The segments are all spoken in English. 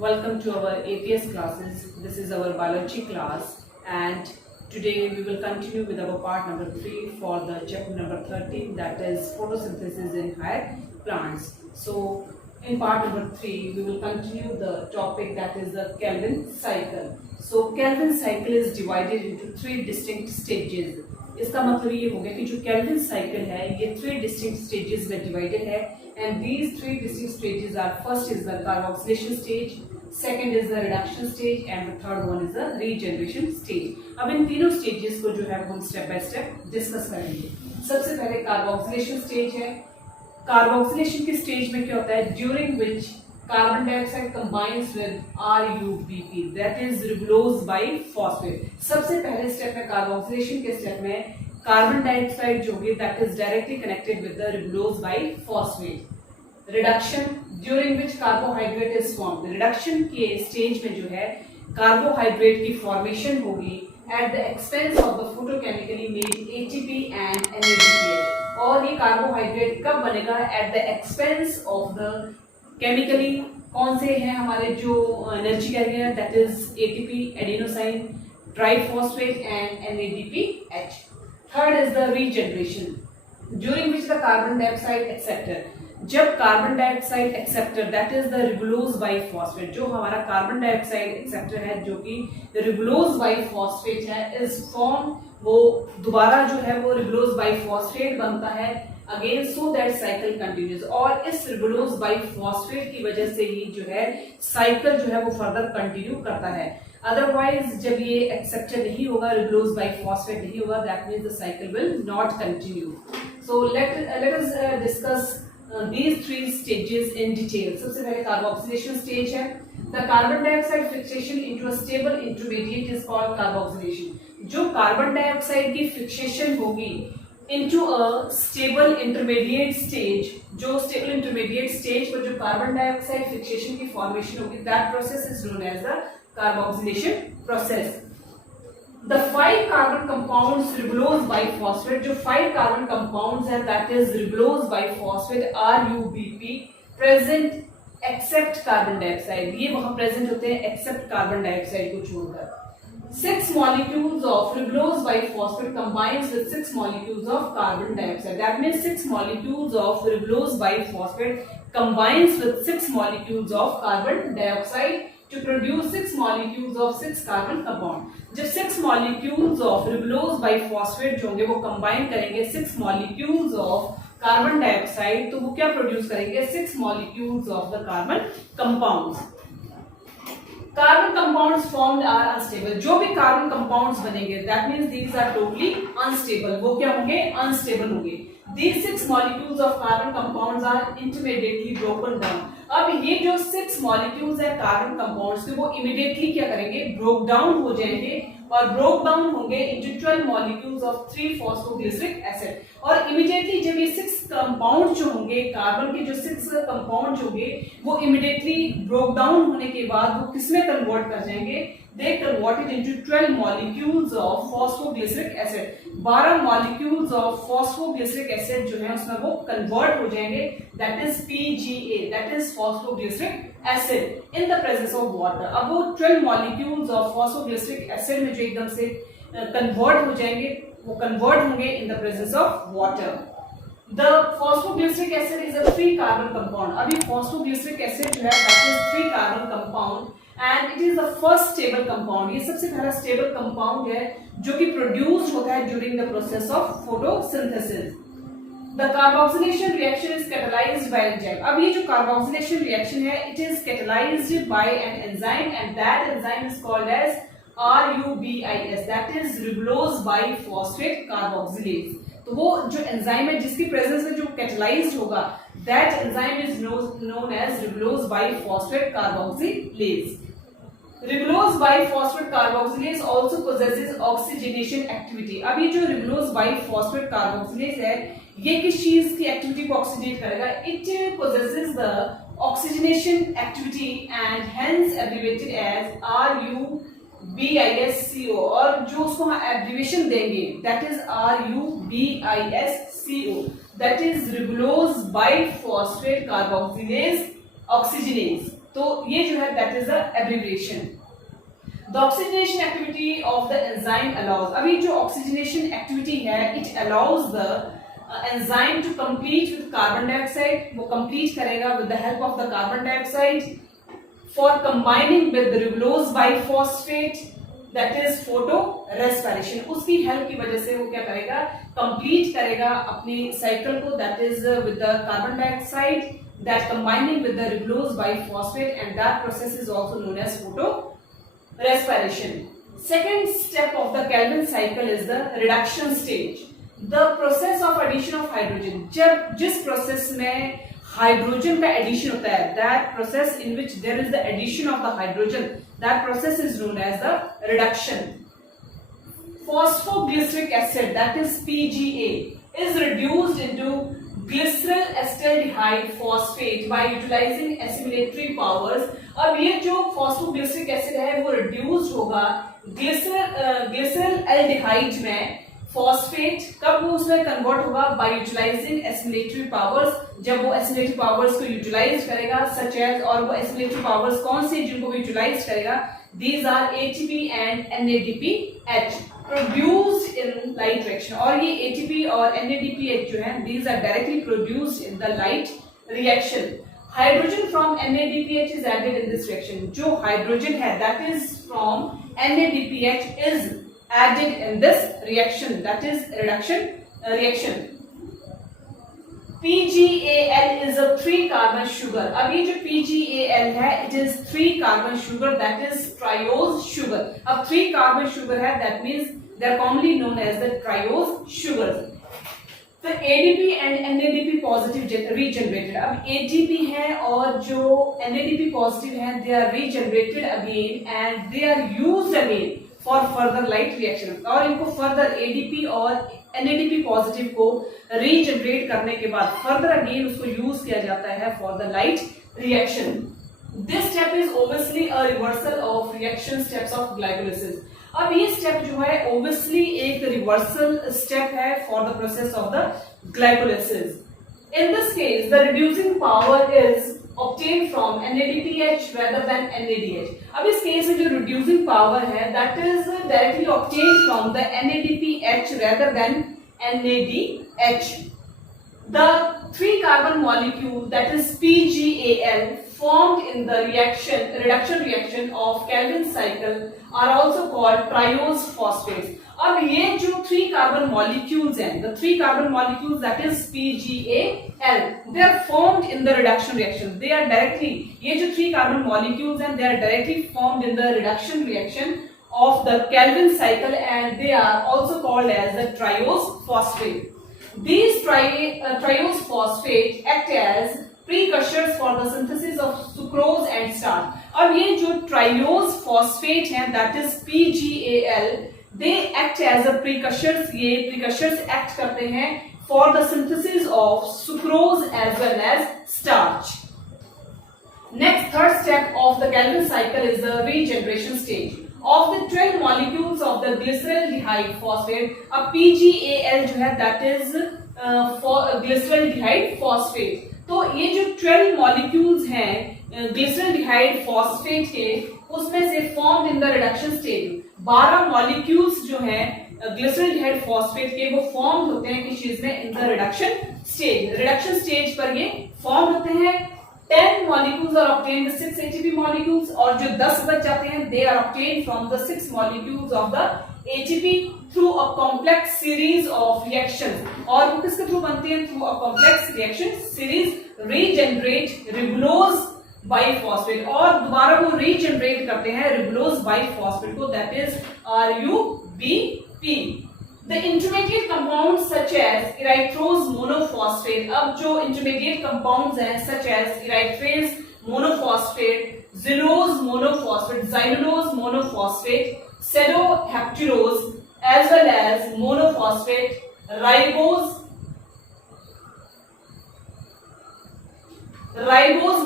Welcome to our APS classes. This is our biology class, and today we will continue with our part number 3 for the chapter number 13, that is photosynthesis in higher plants. So in part number 3 we will continue the topic that is the Kelvin cycle. So Kelvin cycle is divided into 3 distinct stages. इसका मतलब ये हो गया कि जो Calvin cycle है ये 3 distinct stages में डिवाइडेड है and these 3 distinct stages are first is the carboxylation stage, second is the reduction stage and the third one is the regeneration stage. अब इन तीनों स्टेजेस को जो है हम स्टेप बाय स्टेप डिस्कस करेंगे। सबसे पहले कार्बोक्सिलेशन स्टेज है। कार्बोक्सिलेशन की स्टेज में क्या होता है, during which carbon dioxide combines with RUBP, that is ribulose by phosphate। सबसे पहले स्टेप में कार्बोक्सिलेशन के स्टेप में कार्बन डाइऑक्साइड जो होगी that is directly connected with the ribulose by phosphate। Reduction during which carbohydrate is formed, reduction के stage में जो है कार्बोहाइड्रेट की फॉर्मेशन होगी at the expense of the photochemically made ATP and NADPH। और ये कार्बोहाइड्रेट कब बनेगा, at the expense of the chemically कौन से हैं हमारे जो energy carrier, that is ATP, adenosine triphosphate and NADPH। Third is the regeneration during which the carbon dioxide acceptor, जब carbon dioxide acceptor that is the ribulose bi phosphate, जो हमारा carbon dioxide acceptor है जो कि ribulose bi phosphate है, is form, वो दोबारा जो है वो रिबुलोज बाई फॉस्फेट बनता है again, so that cycle continues. और इस रिबुलोज बाई फॉस्फेट की वजह से ही जो है साइकिल जो है वो फर्दर कंटिन्यू करता है। अदरवाइज जब ये एक्सेप्टर नहीं होगा, रिबुलोज बाई फॉस्फेट नहीं होगा, that means the cycle will not continue. So let us discuss these 3 stages in detail। सबसे पहले कार्बोक्सिलेशन स्टेज है। The carbon dioxide fixation into a stable intermediate is called carboxylation। जो carbon dioxide की fixation होगी into a stable intermediate stage, जो stable intermediate stage पर जो carbon dioxide fixation की फॉर्मेशन होगी, that process is known as the carboxylation process। The 5 carbon compounds ribulose by phosphate, जो 5 carbon compounds है that is ribulose by phosphate RUBP present except carbon dioxide, ये वहां present होते हैं except carbon dioxide को छोड़कर। 6 molecules of ribulose by phosphate combines with 6 molecules of carbon dioxide, that means 6 molecules of ribulose by phosphate combines with 6 molecules of carbon dioxide to produce 6 molecules of 6 carbon compound। जब 6 molecules of ribulose by phosphate जो होंगे वो combine करेंगे 6 molecules of carbon dioxide, तो वो क्या produce करेंगे, 6 molecules of the carbon compounds। Carbon compounds formed are unstable, जो भी कार्बन कंपाउंड्स बनेंगे that means these are totally unstable, वो क्या होंगे, अनस्टेबल होंगे। These 6 molecules of carbon compounds are intermediately broken down। अब ये जो 6 molecules है कार्बन कंपाउंड्स के, वो इमीडिएटली क्या करेंगे, ब्रोक डाउन हो जाएंगे और ब्रोक डाउन होंगे into 12 molecules of 3-phosphoglyceric acid। और इमीडिएटली जब ये 6 कंपाउंड जो होंगे, कार्बन के जो 6 कंपाउंड होंगे, वो इमीडिएटली ब्रोक डाउन होने के बाद वो किसमें कन्वर्ट कर जाएंगे, they converted into 12 molecules of phosphoglyceric acid। 12 molecules of phosphoglyceric acid जो है उसमें वो कन्वर्ट हो जाएंगे, that is PGA, that is phosphoglyceric acid in the presence of water। अब वो 12 molecules of phosphoglyceric acid में जो एकदम से कन्वर्ट हो जाएंगे, वो कन्वर्ट होंगे in the presence of water। The phosphoglyceric acid is a 3 carbon compound। अभी phosphoglyceric acid जो है that is 3 carbon compound and it is the first stable compound। ये सबसे पहला stable compound है जो कि produced होता है during the process of photosynthesis। The carboxylation reaction is catalyzed by enzyme। अब ये जो carboxylation reaction है it is catalyzed by an enzyme and that enzyme is called as RUBIS, that is ribulose by phosphate carboxylase। तो वो जो enzyme है जिसकी presence में जो कैटलाइज्ड होगा, that enzyme is known as ribulose bi phosphate carboxylase. Ribulose bi phosphate carboxylase also possesses oxygenation activity. अब ये जो रिबुलोज बाई फॉस्फेट कार्बोक्सिलेज है ये किस चीज की एक्टिविटी को ऑक्सीडेट करेगा, it possesses the oxygenation activity and hence abbreviated as RUBISCO। और जो उसको हम एब्रिविएशन देंगे that is RUBISCO, that is ribulose bi phosphate carboxylase oxygenase. तो ये जो है that is the abbreviation. The oxygenation activity of the enzyme allows, अभी जो ऑक्सीजनेशन एक्टिविटी है it allows the enzyme to complete with carbon dioxide, वो complete करेगा with the help of the carbon dioxide for combining with ribulose biphosphate that is photo respiration. उसकी help की वजह से वो क्या करेगा, कंप्लीट करेगा अपनी साइकिल को that is with the carbon dioxide that combining with the ribulose biphosphate and that process is also known as photo respiration. Second step of the Kelvin cycle is the reduction stage. The process of addition of hydrogen. जब जिस process में hydrogen का addition होता है, that process in which there is the addition of the hydrogen, that process is known as the reduction. Phosphoglyceric acid, that is PGA, is reduced into glyceraldehyde phosphate by utilizing assimilatory powers. अब ये जो phosphoglyceric acid है वो reduce होगा ग्लिसरलडेहाइड में phosphate, कब वो उसमें कन्वर्ट होगा, बाय यूटिलाइजिंग एसिमिलेटरी पावर्स, जब वो एसिमिलेटरी पावर्स को यूटिलाइज करेगा सच एज, और वो एसिमिलेटरी पावर्स कौन से जिनको यूटिलाइज करेगा, these are ATP and NADPH produced in light reaction. और ये एटीपी और NADPH जो है these are directly produced in the light reaction. Hydrogen from NADPH is added in this reaction. जो हाइड्रोजन है that is from NADPH is added in this reaction, that is reduction reaction. PGAL is a 3 carbon sugar. अब ये जो PGAL है it is 3 carbon sugar, that is triose sugar. अब 3 carbon sugar है that means they are commonly known as the triose sugars. तो ADP and NADP positive regenerated, अब ADP है और जो NADP पॉजिटिव है they are regenerated again and they are used again for further light reaction. और इनको further ADP और NADP positive को रीजनरेट करने के बाद फर्दर अगेन उसको यूज किया जाता है for the light reaction. This step is obviously a reversal of reaction steps of glycolysis. अब ये स्टेप जो है ऑब्वियसली एक रिवर्सल स्टेप है for the process of the glycolysis. In this case the reducing power is obtained from NADPH rather than NADH. अब इस case में जो रिड्यूसिंग पावर है that is directly obtained from the NADPH rather than NADH. The 3 carbon molecule that is PGAL formed in the reduction reaction of Kelvin cycle are also called triose phosphates. अब ये जो 3 carbon molecules हैं, the 3 carbon molecules that is PGAL, they are formed in the reduction reaction. They are directly, ये जो 3 carbon molecules हैं, they are directly formed in the reduction reaction of the Kelvin cycle and they are also called as the triose phosphate. These triose phosphate act as precursors for the synthesis of sucrose and starch. अब ये जो triose phosphate हैं, that is PGAL, they act as a precursors. ये precursors act करते हैं for the synthesis of sucrose as well as starch. Next, third step of the Kelvin cycle is the regeneration stage. Of the 12 molecules of the glyceraldehyde phosphate, अब PGAL जो है that is glyceraldehyde phosphate. तो ये जो 12 molecules हैं glyceraldehyde phosphate के, उसमें से formed in the reduction stage 12 molecules जो हैं glyceraldehyde phosphate के वो formed होते हैं किस चीज में, in the reduction stage. reduction stage पर ये formed होते हैं। 10 molecules are obtained with 6 ATP molecules और जो 10 बच जाते हैं they are obtained from the 6 molecules of the ATP through a complex series of reactions. और वो किसके थ्रू बनते हैं, through a complex reaction series regenerate ribulose biphosphate, और दोबारा वो रीजनरेट करते हैं रिबुलोज बाइफॉस्फेट को, that is RUBP. The intermediate compounds such as erythrose monophosphate, अब जो intermediate compounds हैं such as erythrase monophosphate, xylose monophosphate, xylulose monophosphate, pseudoheptulose as well as monophosphate, ribose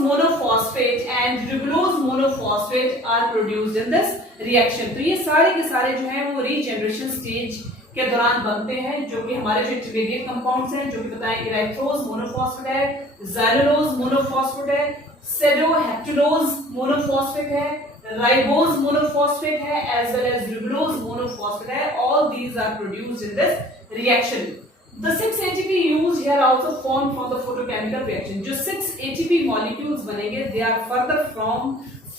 monophosphate and ribulose monophosphate are produced in this reaction. तो ये सारे के सारे जो हैं वो रीजनरेशन स्टेज के दौरान बनते हैं, जो कि हमारे जो इंटरमीडिएट कंपाउंड्स हैं, जो कि पता है इराइथ्रोज मोनोफॉस्फेट है, ज़ाइलुलोज मोनोफॉस्फेट है, सेडोहेप्टेलोज मोनोफॉस्फेट है, राइबोज मोनोफॉस्फेट है, as well as ribulose monophosphate है. All these are produced in this reaction. The 6 ATP used here also formed from the photochemical reaction. जो 6 ATP molecules बनेंगे, they are further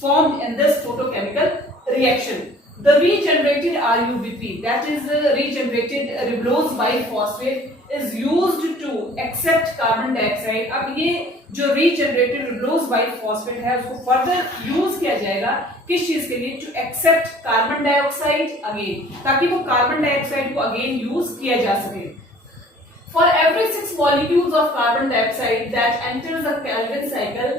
formed in this photochemical reaction. The regenerated RUBP, that is regenerated ribulose biphosphate, is used to accept carbon dioxide. अब ये जो regenerated ribulose biphosphate है उसको further use किया जाएगा किस चीज के लिए? To accept carbon dioxide again, ताकि वो carbon dioxide को again use किया जा सके. For every 6 molecules of carbon dioxide that enters the Kelvin cycle,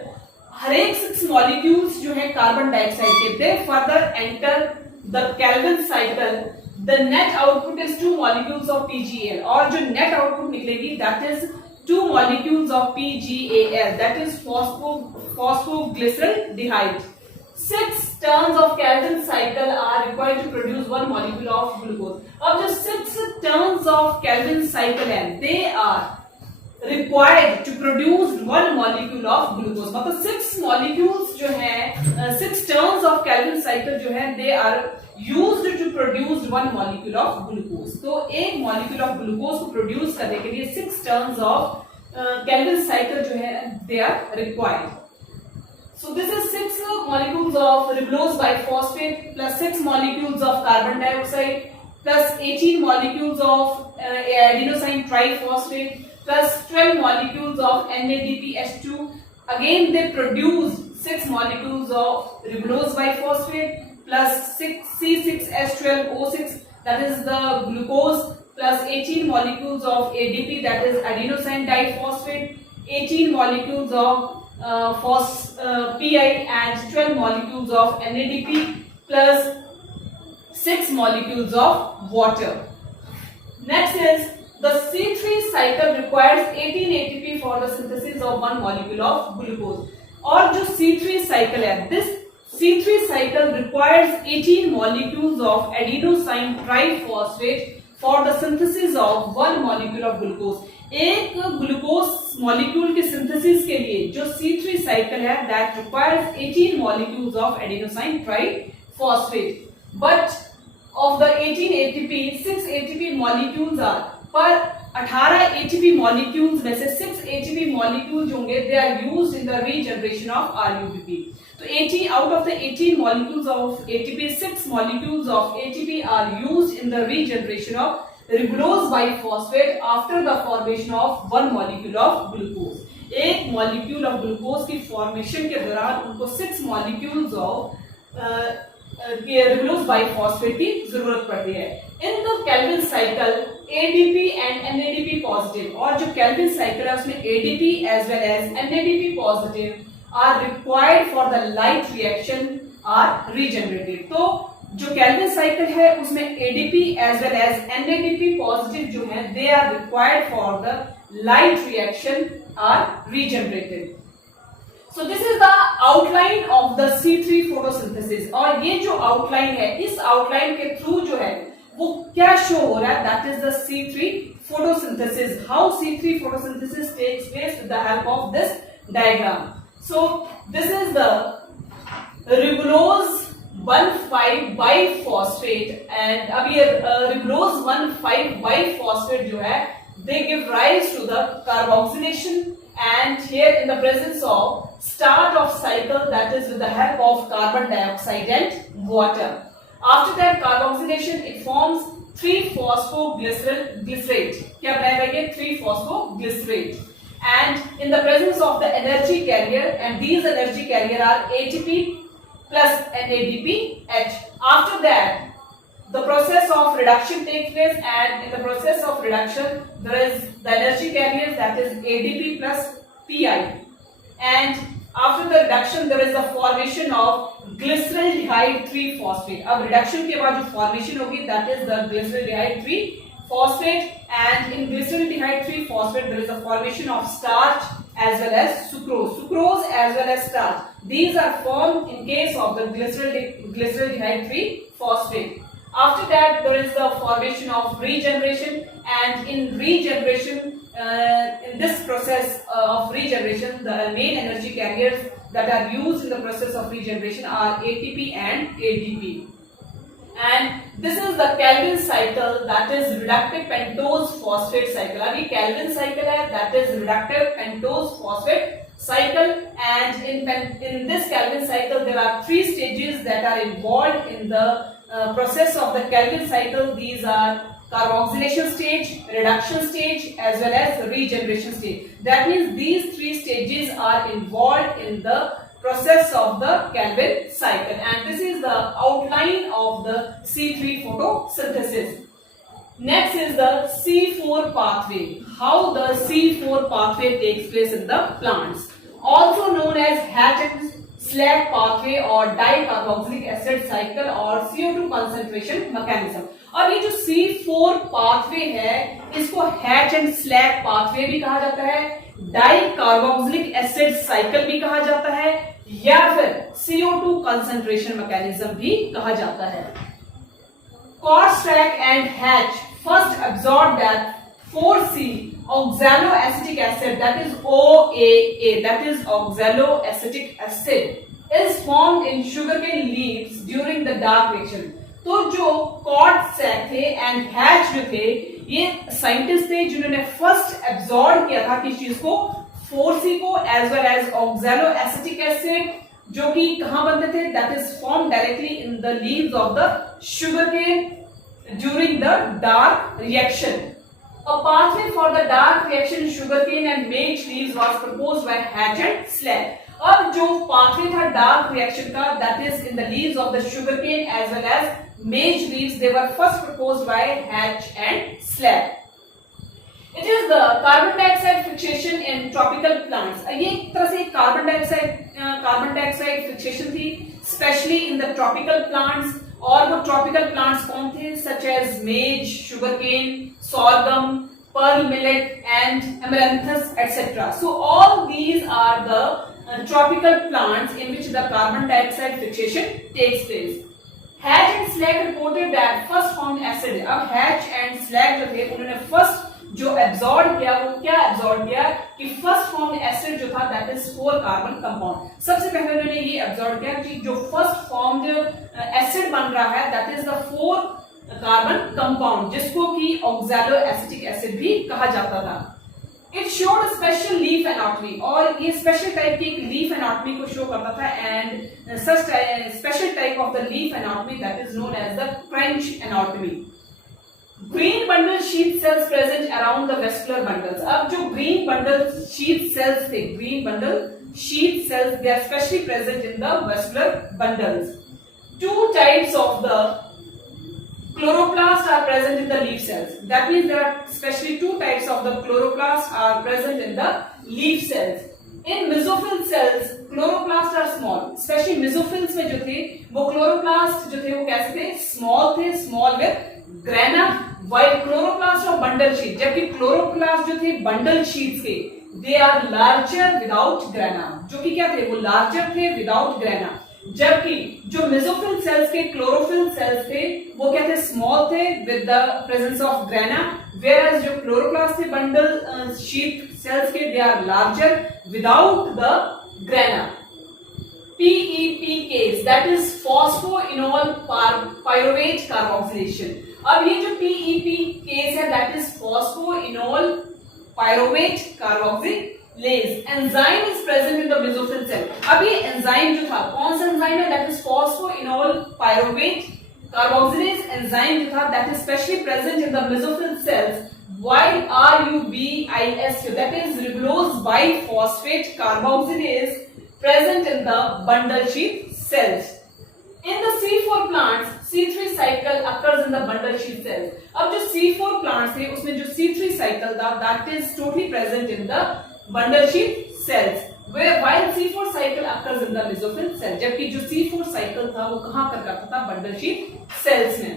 हर एक 6 molecules जो है carbon dioxide के, they further enter the Kelvin cycle. The net output is 2 molecules of PGAL, और जो net output निकलेगी that is 2 molecules of PGAL, that is phosphoglyceraldehyde. 6 turns of Kelvin cycle are required to produce 1 molecule of glucose. अब जो 6 turns of Kelvin cycle है, they are required to produce 1 molecule of glucose. मतलब 6 molecules जो है 6 turns of Kelvin cycle जो है they are used to produce 1 molecule of glucose. तो एक molecule of glucose को produce करने के लिए 6 turns of Kelvin cycle जो है they are required. So this is 6 molecules of ribulose biphosphate plus 6 molecules of carbon dioxide plus 18 molecules of adenosine triphosphate plus 12 molecules of NADPH2. Again they produce 6 molecules of ribulose biphosphate plus 6 C6H12O6, that is the glucose, plus 18 molecules of ADP, that is adenosine diphosphate, 18 molecules of PI and 12 molecules of NADP plus 6 molecules of water. Next is the C3 cycle requires 18 ATP for the synthesis of 1 molecule of glucose. और जो C3 cycle है, this C3 cycle requires 18 molecules of adenosine triphosphate for the synthesis of 1 molecule of glucose. एक glucose molecule के synthesis के लिए जो C3 cycle है that requires 18 molecules of adenosine triphosphate. But of the 18 ATP, 6 ATP molecules are, पर 18 ATP molecules में से 6 ATP molecules होंगे they are used in the regeneration of RUBP. तो 18 out of the 18 molecules of ATP, 6 molecules of ATP are used in the regeneration of ribulose biphosphate after the formation of 1 molecule of glucose. एक molecule of glucose की formation के दौरान उनको 6 molecules of ribulose biphosphate की जरूरत पड़ती है. In the Kelvin cycle, ADP and NADP positive, और जो Kelvin cycle है उसमें ADP as well as NADP positive are required for the light reaction are regenerated. तो जो Kelvin cycle है उसमें ADP as well as NADP positive जो है they are required for the light reaction are regenerated. So this is the outline of the C3 photosynthesis. और ये जो outline है इस outline के through जो है वो क्या show हो रहा है? That is the C3 photosynthesis. How C3 photosynthesis takes place with the help of this diagram. So this is the ribulose 1,5 biphosphate and अब ये ribulose 1,5 biphosphate जो है they give rise to the carboxylation and here in the presence of start of cycle that is with the help of carbon dioxide and water. After that carboxylation it forms 3-phosphoglycerate. क्या बनाएगा ये 3-phosphoglycerate. And in the presence of the energy carrier and these energy carrier are ATP plus NADPH. After that the process of reduction takes place and in the process of reduction there is the energy carriers that is ADP plus PI and after the reduction there is the formation of glyceraldehyde 3-phosphate. अब reduction के बाद जो formation होगी that is the glyceraldehyde 3-phosphate and in glyceraldehyde 3-phosphate there is a formation of starch as well as sucrose as well as starch. These are formed in case of the glyceraldehyde 3-phosphate. After that there is the formation of regeneration and in regeneration in this process of regeneration the main energy carriers that used in the process of regeneration are ATP and ADP. And this is the Kelvin cycle, that is reductive pentose phosphate cycle. अभी Kelvin cycle है, that is reductive pentose phosphate cycle, and in this Kelvin cycle there are three stages that are involved in the process of the Kelvin cycle. These are carboxylation stage, reduction stage, as well as regeneration stage. That means these three stages are involved in the process of the Kelvin cycle, and this is the outline of the C3 photosynthesis. Next is the C4 pathway. How the C4 pathway takes place in the plants, also known as Hatch and Slag pathway or dicarboxylic acid cycle or CO2 concentration mechanism. अब ये जो C4 pathway है, इसको Hatch and Slag pathway भी कहा जाता है, dicarboxylic acid cycle भी कहा जाता है, या फिर CO2 concentration mechanism भी कहा जाता है. Slag and Hatch first absorbed that 4C oxaloacetic acid, that is OAA, that is oxaloacetic acid, is formed in sugarcane leaves during the dark reaction. तो जो कॉड सैक थे एंड हैच जो थे, ये साइंटिस्ट थे जिन्होंने फर्स्ट एब्जॉर्ब किया था किस चीज को, 4C को, as well as oxaloacetic acid, जो कि कहां बनते थे, that is form directly in the leaves of the sugarcane during the dark reaction. A pathway for the dark reaction in sugarcane and maize leaves was proposed by Hatch and Slag. अब जो pathway था dark reaction का, that is in the leaves of the sugarcane as well as maize leaves, they were first proposed by Hatch and Slag. It is the carbon dioxide fixation in tropical plants. ये एक तरह से carbon dioxide fixation थी, especially in the tropical plants. और वो tropical plants कौन थे, such as मेज, sugarcane, sorghum, pearl millet and amaranthus, etc. So all these are the tropical plants in which the carbon dioxide fixation takes place. Hatch and Slag reported that first formed acid. अब Hatch and Slag जो थे, उन्होंने first जो absorb किया, वो क्या absorb किया कि फर्स्ट फॉर्म्ड एसिड जो था दैट इज 4 कार्बन कंपाउंड. सबसे पहले उन्होंने ये एब्जॉर्ब किया कि जो फर्स्ट फॉर्म्ड एसिड बन रहा है that is the 4 carbon compound, जिसको कि ऑक्सैलोएसिटिक एसिड भी कहा जाता था. It showed special leaf anatomy, और ये स्पेशल टाइप की लीफ एनाटॉमी को शो करता था, and such special type of the leaf anatomy that is known as the Kranz anatomy. Green bundle sheath cells present around the vascular bundles. अब जो green bundle sheath cells थे, green bundle sheath cells, they are especially present in the vascular bundles. Two types of the chloroplast are present in the leaf cells. That means there are especially two types of the chloroplast are present in the leaf cells. In mesophyll cells, chloroplast are small. Especially mesophills में जो थे, वो chloroplast जो थे वो कैसे थे, small थे, small with grana, while chloroplast और बंडल शीट. जबकि क्लोरोप्लास्ट जो थे बंडल शीट्स के, they are larger without grana, जो कि क्या थे, वो लार्जर थे विदाउट ग्रेना. जबकि जो मेसोफिल सेल्स के क्लोरोफिल सेल्स थे वो क्या थे, स्मॉल थे with the presence of grana, whereas जो क्लोरोप्लास्ट थे बंडल शीट सेल्स के, they are larger without the grana. PEP case, that is phosphoenol pyruvate carboxylation. अब ये जो PEP केस है that is phosphoenol pyruvate carboxylase. Enzyme is present in the mesophyll cell. अब ये enzyme जो था, कौन सा एंजाइम है, that is phosphoenol pyruvate carboxylase enzyme जो था that is specially present in the mesophyll cells, while RUBISQ, that is ribulose biphosphate carboxylase present in the bundle sheath cells. In the C4 plants, C3 cycle occurs in the bundle sheath cells. अब जो C4 plants थे उसमें जो C3 cycle था that is totally present in the bundle sheath cells, where while C4 cycle occurs in the mesophyll cell, जबकि जो C4 cycle था वो कहाँ कर करता था, bundle sheath cells में.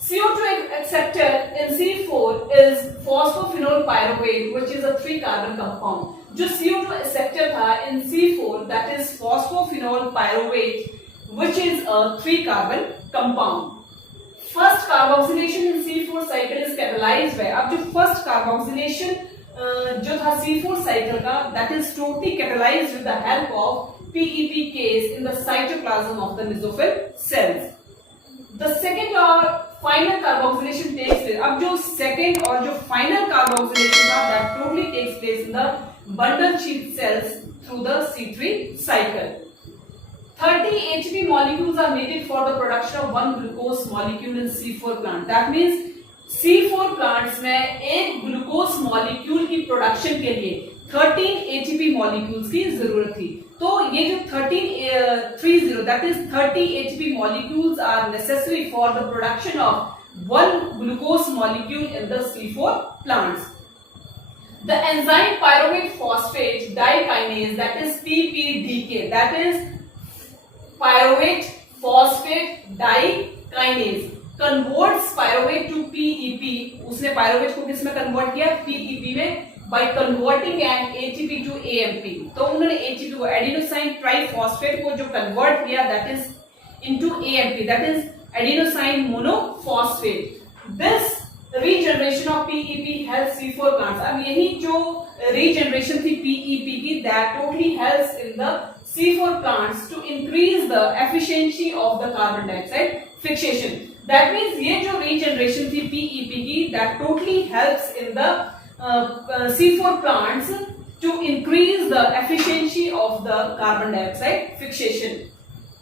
CO2 acceptor in C4 is phosphophenol pyruvate, which is a 3 carbon compound. जो CO2 acceptor था in C4 that is phosphophenol pyruvate, which is a 3 carbon compound. First carboxylation in C4 cycle is catalyzed by, अब जो first carboxylation जो था C4 cycle का that is totally catalyzed with the help of PEP case in the cytoplasm of the mesophyll cells. The second or final carboxylation takes place. अब जो second और जो final carboxylation था that totally takes place in the bundle sheath cells through the C3 cycle. 30 ATP molecules are needed for the production of one glucose molecule in C4 plant. That means C4 plants में एक glucose molecule की production के लिए 13 ATP molecules की जरूरत थी. तो ये जो 1330 that is 30 ATP molecules are necessary for the production of one glucose molecule in the C4 plants. The enzyme pyruvate phosphate dikinase, that is PPDK, that is pyruvate phosphate dikinase, converts pyruvate to PEP. उसने pyruvate को किसमें convert किया? PEP में, by converting an ATP to AMP. तो उन्होंने ATP को adenosine triphosphate को जो convert किया that is into AMP, that is adenosine monophosphate. This regeneration of PEP helps C4 plants. अब यही जो regeneration थी PEP की that totally helps in the C4 plants to increase the efficiency of the carbon dioxide fixation. That means ये जो regeneration थी PEP की that totally helps in the C4 plants to increase the efficiency of the carbon dioxide fixation.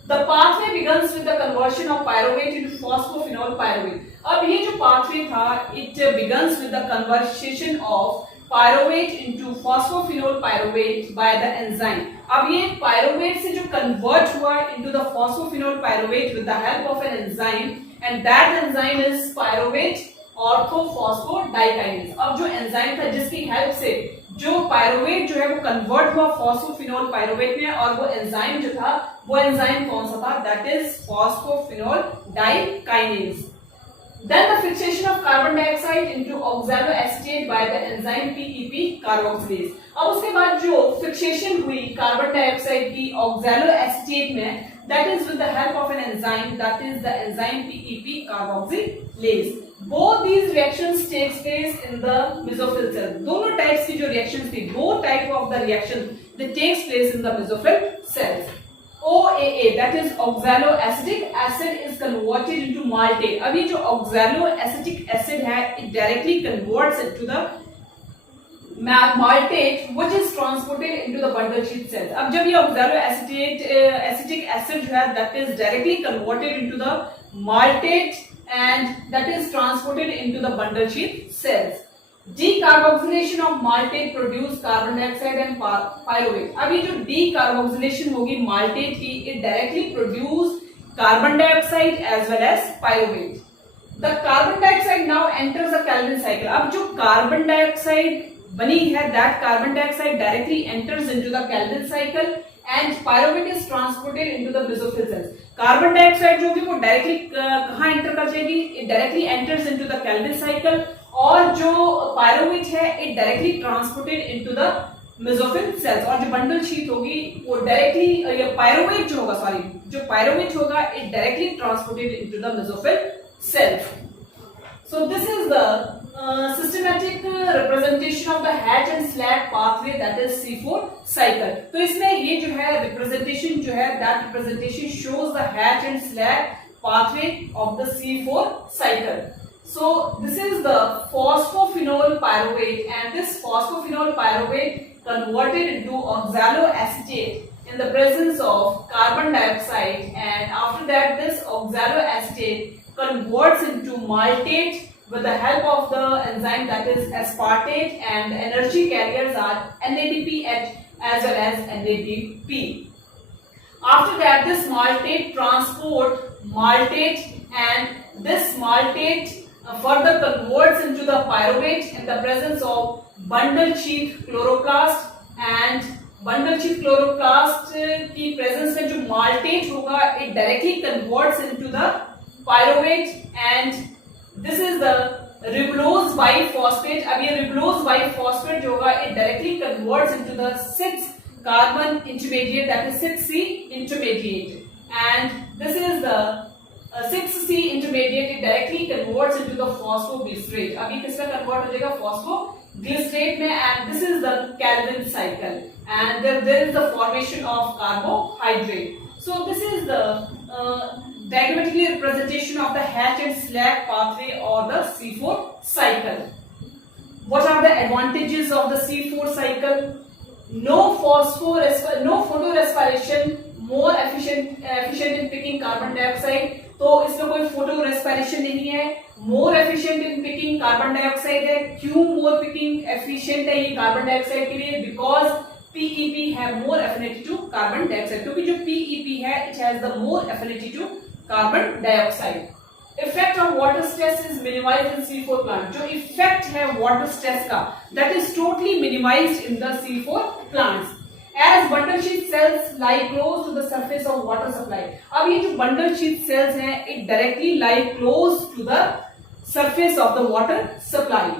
The pathway begins with the conversion of pyruvate into phosphophenol pyruvate. अब ये जो pathway था, it begins with the conversion of pyruvate into phosphophenol pyruvate by the enzyme. अब ये pyruvate से जो convert हुआ into the phosphophenol pyruvate with the help of an enzyme, and that enzyme is pyruvate ऑर्थोफॉस्फोडाइकाइनेज. अब जो enzyme था जिसकी help से जो पायरुवेट जो है वो कन्वर्ट हुआ फॉस्फोफिनोल पायरुवेट में, और वो एंजाइम जो था वो एंजाइम कौन सा था? That is phosphophenol dikinase. Then the fixation of carbon dioxide into oxaloacetate by the enzyme PEP carboxylase. अब उसके बाद जो फिक्सेशन हुई कार्बन डाइऑक्साइड की oxaloacetate में, that is with the help of an enzyme, that is the enzyme PEP carboxylase. Both these reactions takes place in the mesophyll cell. दोनों types की जो रिएक्शंस थी, both type of the reaction that takes place in the mesophyll cells. OAA, that is oxaloacetic acid, is converted into maltate. अब ये जो oxaloacetic acid है, it directly converts into the maltate, which is transported into the bundle sheath cells. अब जब ये oxaloacetic acid जो है, that is directly converted into the maltate and that is transported into the bundle sheath cells. Decarboxylation of maltate produce carbon dioxide and pyruvate. अब ये जो decarboxylation होगी maltate की, it directly produce carbon dioxide as well as pyruvate. The carbon dioxide now enters the Kelvin cycle. अब जो carbon dioxide बनी है, that carbon dioxide directly enters into the Kelvin cycle and pyruvate is transported into the mesophyll cells. Carbon dioxide जो भी वो directly कहाँ enter कर जाएगी? It directly enters into the Calvin cycle, और जो पायरुवेट है it directly transported into the mesophyll sales, और जो बंडल शीट होगी वो डायरेक्टली ये पायरुवेट जो होगा, सॉरी जो पायरुवेट होगा it directly transported into the mesophyll sales. So this is the systematic representation of the hatch and slag pathway, that is C4 cycle. तो इसमें ये जो है representation जो है, that representation shows the hatch and slag pathway of the C4 cycle. So this is the phosphophenol pyruvate, and this phosphophenol pyruvate converted into oxaloacetate in the presence of carbon dioxide, and after that this oxaloacetate converts into maltate with the help of the enzyme that is aspartate, and the energy carriers are NADPH as well as NADP. After that this maltate transport maltate, and this maltate further converts into the pyruvate in the presence of bundle sheath chloroplast, and bundle sheath chloroplast की presence में जो maltate होगा it directly converts into the pyruvate, and this is the ribulose biphosphate. अब ये ribulose biphosphate जो होगा it directly converts into the 6 carbon intermediate, that is 6C intermediate, and this is the 6C intermediate, it directly converts into the phosphoglycerate. अब ये किसमें convert हो जाएगा? glycerate में, and this is the Kelvin cycle, and there is the formation of carbohydrate. So this is the diagrammatically representation of the hatch and slack pathway or the C4 cycle. What are the advantages of the C4 cycle? No photorespiration, more efficient in picking carbon dioxide. तो इसमें कोई photo respiration नहीं है, more efficient इन picking carbon dioxide है. क्यों मोर picking efficient है ये carbon dioxide के लिए? Because PEP have more affinity to carbon dioxide, क्योंकि जो PEP है it has the more affinity to carbon dioxide. Effect of water stress is minimized in C4 plant. जो effect है water stress का that is totally minimized in the C4 plants. As bundle sheath cells lie close to the surface of water supply. अब ये जो bundle sheath cells हैं it directly lie close to the surface of the water supply.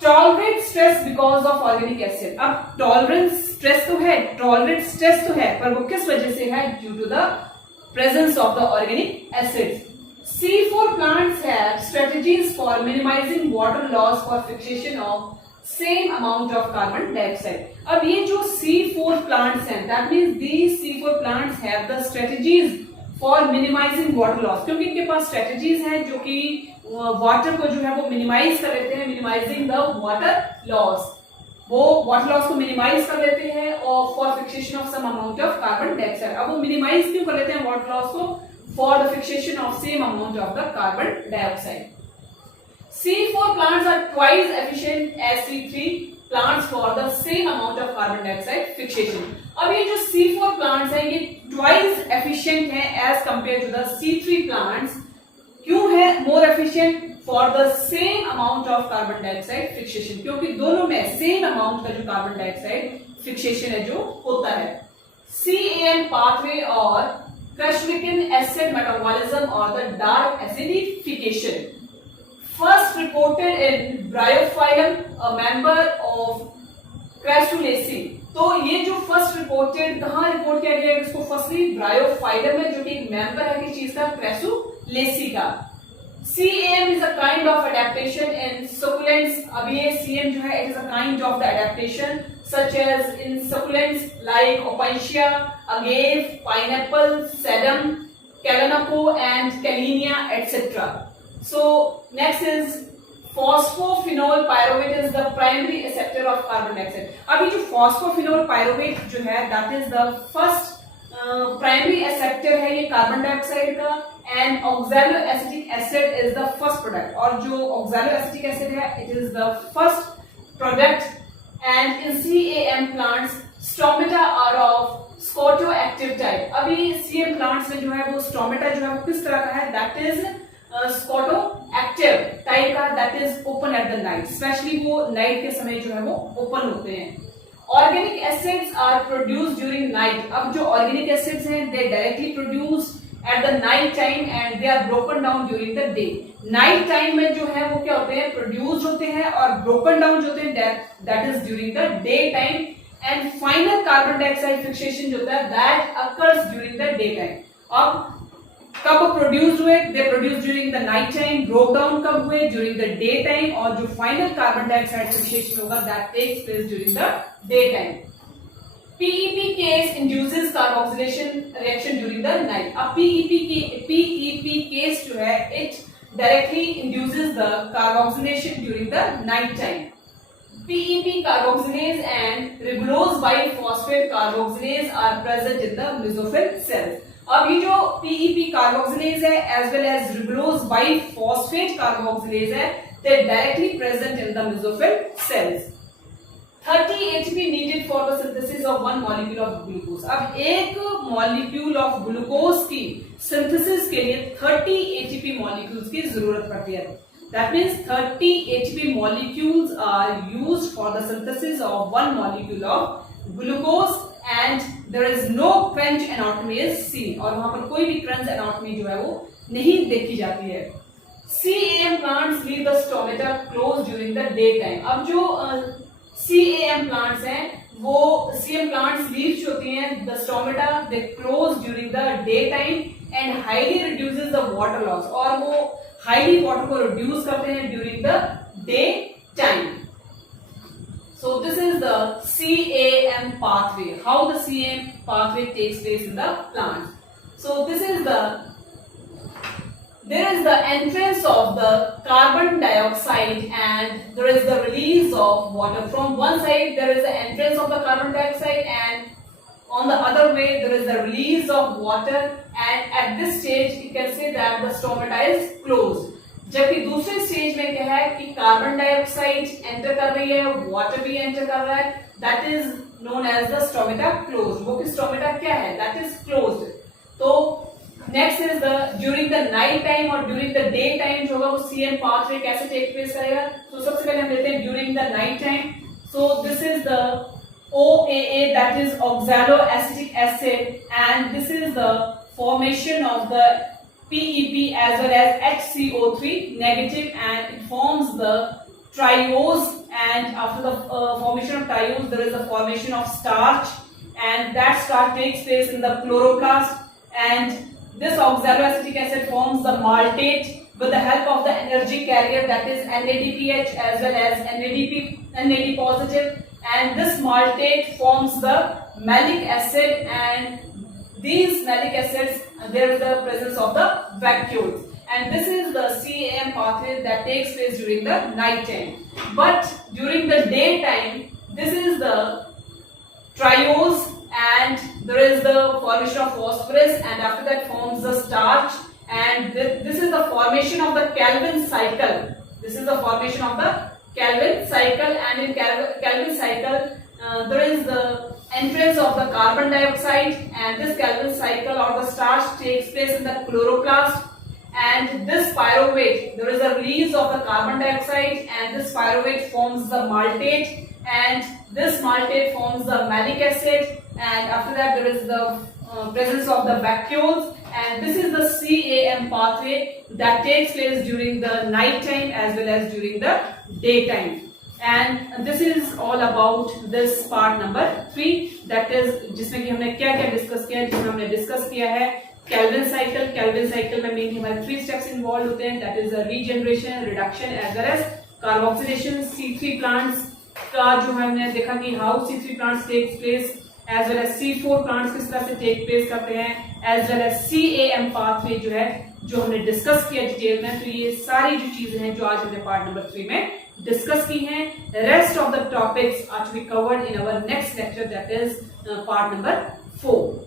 Tolerate stress because of organic acid. अब tolerance stress तो है, tolerate stress तो है, पर वो किस वजह से है? Due to the presence of the organic acids. C4 plants have strategies for minimizing water loss for fixation of same amount of carbon dioxide. अब ये जो C4 plants हैं, that means these C4 plants have the strategies for minimizing water loss, क्योंकि इनके पास strategies हैं जो कि water को जो है वो मिनिमाइज कर लेते हैं, मिनिमाइजिंग द वाटर लॉस. वो वाटर लॉस को मिनिमाइज कर लेते हैं और for fixation of some amount of carbon dioxide. अब वो मिनिमाइज क्यों कर लेते हैं वाटर लॉस को? For the fixation of same amount of the carbon dioxide. C4 plants are twice efficient as C3 plants for the same amount of carbon dioxide fixation. अब ये जो C4 plants हैं ये twice efficient हैं as compared to the C3 plants. क्यों है more efficient? For the same amount of carbon dioxide fixation, क्योंकि दोनों में same amount का जो carbon dioxide fixation है जो होता है. CAM pathway और Crushwicken acid metabolism or the dark acidification. First reported in Bryophyllum, a member of Crushulaceae. तो ये जो फर्स्ट रिपोर्टेड कहाँ रिपोर्ट किया गया? इसको फर्स्टली ब्रायोफाइलम में, जो कि एक मेंबर है किस चीज का? क्रेसुलेसी का. CAM is a kind of adaptation in succulents. अब ये CM जो है it is a kind of the adaptation such as in succulents like Opuntia, agave, pineapple, sedum, calanapo and calenia, etc. So next is phosphophenol pyruvate is the primary acceptor of carbon dioxide. अभी जो phosphophenol pyruvate जो है that is the first primary acceptor है ये carbon dioxide का, and oxaloacetic acid is the first product. और जो oxaloacetic acid है it is the first product. And in CAM plants stomata are of scotoactive type. अभी CAM plants में जो है वो stomata जो है वो किस तरह का है? That is scotoactive type का, that is open at the night, especially वो night के समय जो है वो open होते हैं. Organic acids are produced during night. अब जो organic acids हैं they directly produced at the night time and they are broken down during the day. Night time में जो है वो क्या होते हैं? Produced होते हैं और broken down जो होते हैं that is during the day time. And final carbon dioxide fixation जो होता है that occurs during the day time. अब कब प्रोड्यूस हुए? They produce during the night time. Broke down कब हुए? During the day time. और जो फाइनल कार्बन डाइऑक्साइड फिक्सेशन होगा that takes place during the day time. PEP case induces carboxylation reaction during the night. अब PEP case जो है it directly induces the carboxylation during the night time. PEP carboxylase and ribulose biphosphate carboxylase are present in the mesophyll cells. अब ये जो PEP carboxylase है as well as ribulose biphosphate carboxylase है they are directly present in the mesophyll cells. 30 ATP needed for the synthesis of one molecule of glucose. अब एक molecule of glucose की synthesis के लिए 30 ATP molecules की जरूरत पड़ती है. That means 30 ATP molecules are used for the synthesis of one molecule of glucose and there is no crunch anatomy is seen. और वहां पर कोई भी crunch anatomy जो है वो नहीं देखी जाती है. CAM plants leave the stomata closed during the daytime. अब जो CAM plants हैं वो CAM plants leaves होती हैं the stomata they close during the daytime and highly reduces the water loss. और वो highly water को reduce करते हैं during the day time. So this is the CAM pathway. How the CAM pathway takes place in the plant. So there is the entrance of the carbon dioxide and there is the release of water. From one side there is the entrance of the carbon dioxide and on the other way there is the release of water, and at this stage you can say that the stomata is closed. जबकि दूसरे stage में क्या है कि carbon dioxide enter कर रही है, water भी एंटर कर रहा है, that is known as the stomata closed. वो कि स्टोमेटा क्या है, दैट इज क्लोज्ड. तो next is the during the night time और ड्यूरिंग द डे टाइम जो होगा वो सीएम पाथवे कैसे टेक प्लेस करेगा. तो सबसे पहले हम लेते हैं during the night time. So this is the OAA, that is oxaloacetic acid, and this is the formation of the PEP as well as HCO3 negative, and it forms the triose, and after the formation of triose there is the formation of starch, and that starch takes place in the chloroplast, and this oxaloacetic acid forms the maltate with the help of the energy carrier, that is NADPH as well as NAD positive, and this maltate forms the malic acid, and these malic acids, there is the presence of the vacuoles, and this is the CAM pathway that takes place during the night time. But during the daytime this is the triose, and there is the formation of phosphorus, and after that forms the starch, and this is the formation of the Kelvin cycle. This is the formation of the Kelvin cycle, and in Kelvin cycle there is the entrance of the carbon dioxide, and this Kelvin cycle or the starch takes place in the chloroplast, and this pyruvate, there is a release of the carbon dioxide, and this pyruvate forms the maltate, and this maltate forms the malic acid, and after that there is the presence of the vacuoles, and this is the CAM pathway that takes place during the night time as well as during the daytime. And this is all about this part number 3, that is जिसमें कि हमने क्या क्या discuss किया है. जिसमें हमने discuss किया है Kelvin cycle. Kelvin cycle में मेनली हमारे 3 स्टेप्स इन्वॉल्व होते हैं, that is the regeneration, reduction as well as carboxylation. C3 plants का जो हमने देखा कि how C3 plants takes place as well as C4 plants किस तरह से टेक प्लेस करते हैं, as well as CAM pathway जो है जो हमने डिस्कस किया डिटेल में. तो ये सारी जो चीजें हैं जो आज हमने पार्ट नंबर 3 में डिस्कस की हैं. Rest of the topics are to be covered in our next lecture, that is part number 4.